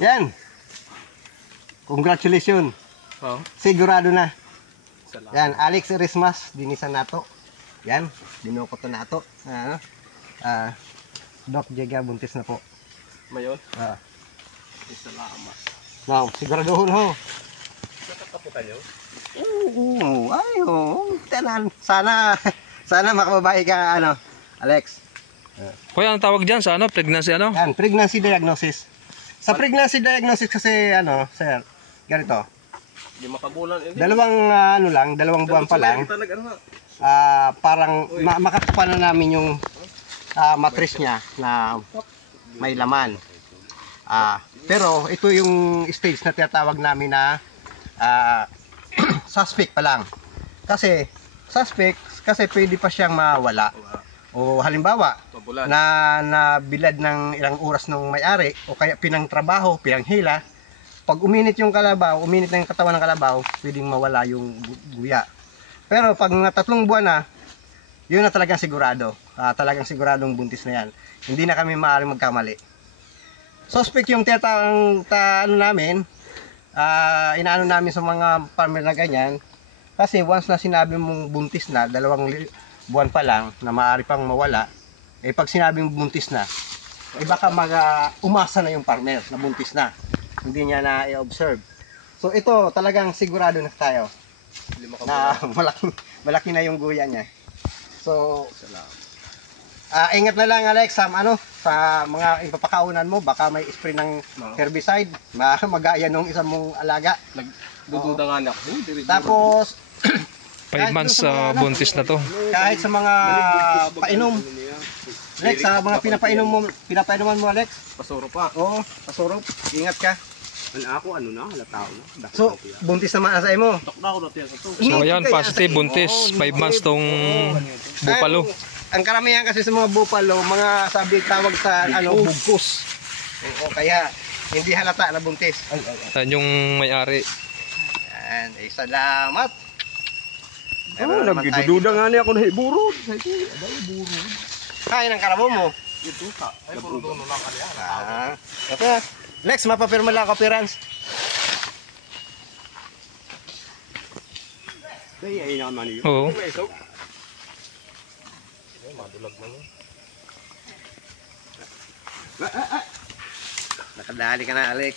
Yan. Congratulations. Oh. Sigurado na. Salamat. Yan, Alex Erismas, dinisan nato. Yan, dinukot na nato. Doc Jega, buntis na po. Mayon? Salamat. Wow, siguraduhin ho. Nakakaputan nyo? Oo, tanan. Sana makababae ka, Alex. Kuya, ang tawag dyan sa pregnancy Yan, pregnancy diagnosis. Sa pregnancy diagnosis kasi, sir, ganito. Di makabulan. Dalawang buwan pa lang. Parang makatupa na namin yung matris niya na may laman. Pero ito yung stage na tinatawag namin na suspect pa lang. Kasi pwede pa siyang mawala. O halimbawa, na bilad ng ilang oras ng may-ari o kaya pinangtrabaho, pinanghila. Pag uminit yung kalabaw, uminit na yung katawan ng kalabaw, pwedeng mawala yung guya. Pero pag 3 buwan na, yun na talagang sigurado. Talagang siguradong buntis na yan. Hindi na kami maaaring magkamali. Suspect yung namin, inaano namin sa mga farmer na ganyan. Kasi once na sinabi mong buntis na, 2 buwan pa lang na maaari pang mawala, pag sinabing buntis na, baka umasa na yung farmer na buntis na. Hindi niya na i-observe. So ito talagang sigurado na tayo na malaki na yung guya niya. So ingat na lang Alex sa mga ipapakaunan mo, baka may spray ng herbicide na magaya nung isang mong alaga. Nagdududa nga na ako. Tapos 5 months buntis na to. Kahit sa mga painom, Alex, sa mga pinapainuman mo Alex, Pasuro pa. oo, pasurop, ingat ka. Ako halata ko na. So buntis naman asay mo. Takda ko na tiyan sa to. So ayan, positive buntis. 5 months tong bupalo. Ang karamihan kasi sa mga bupalo, mga sabi tawag sa bugkos. Oo, kaya hindi halata na buntis. Yan yung may-ari. Yan, salamat. Nagdududa nga niya ako na iburod. Kain ang karabo mo. Ito ka. Ay, puro doon lang kanya. Okay. Lex, mapapirma lang ako appearance. Ay, naman yun. Oo. Madulag na yun. Nakadali ka na, Alex.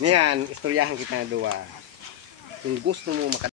Niyan, istoryahan kita na 2. Kung gusto mo